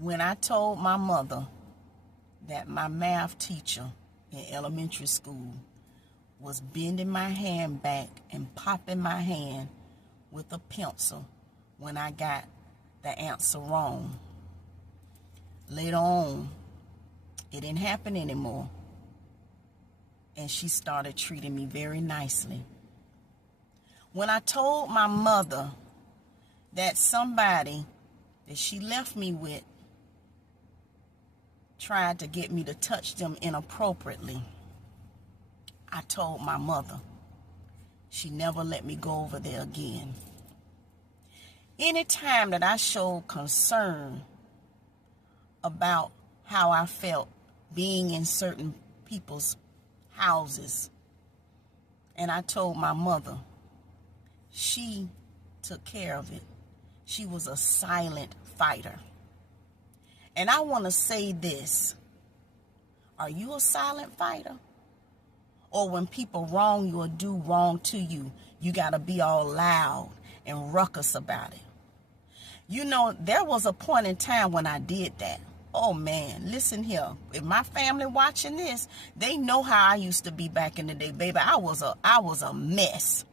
When I told my mother that my math teacher in elementary school was bending my hand back and popping my hand with a pencil when I got the answer wrong. Later on, it didn't happen anymore. And she started treating me very nicely. When I told my mother that somebody that she left me with tried to get me to touch them inappropriately, I told my mother. She never let me go over there again. Anytime that I showed concern about how I felt being in certain people's houses, and I told my mother, she took care of it. She was a silent fighter. And I want to say this. Are you a silent fighter? Or when people wrong you or do wrong to you, you got to be all loud and ruckus about it? You know, there was a point in time when I did that. Oh man, listen here. If my family watching this, they know how I used to be back in the day, baby. I was a mess.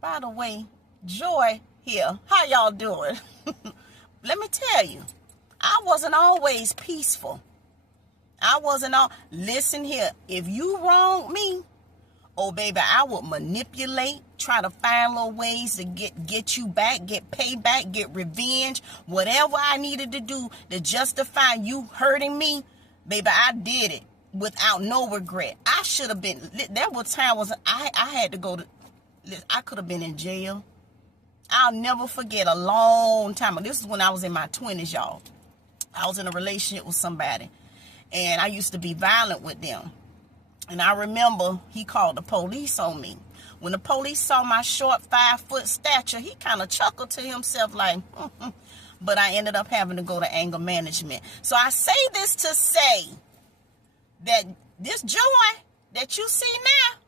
By the way, Joy here, how y'all doing? Let me tell you, I wasn't always peaceful. Listen here, if you wronged me, oh baby, I would manipulate, try to find little ways to get you back, get payback, get revenge, whatever I needed to do to justify you hurting me, baby, I did it without no regret. I should have been, there were times I had to go to, I could have been in jail. I'll never forget a long time. This is when I was in my 20s, y'all. I was in a relationship with somebody, and I used to be violent with them. And I remember he called the police on me. When the police saw my short 5-foot stature, he kind of chuckled to himself like, but I ended up having to go to anger management. So I say this to say that this joy that you see now,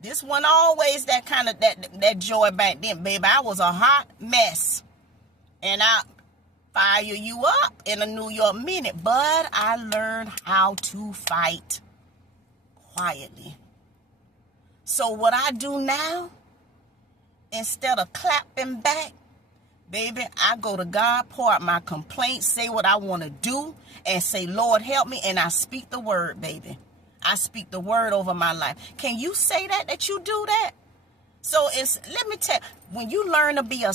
this wasn't always that kind of that joy back then, baby. I was a hot mess. And I fire you up in a New York minute. But I learned how to fight quietly. So what I do now, instead of clapping back, baby, I go to God, pour out my complaints, say what I want to do, and say, Lord, help me. And I speak the word, baby. I speak the word over my life. Can you say that you do that? So let me tell you, when you learn to be a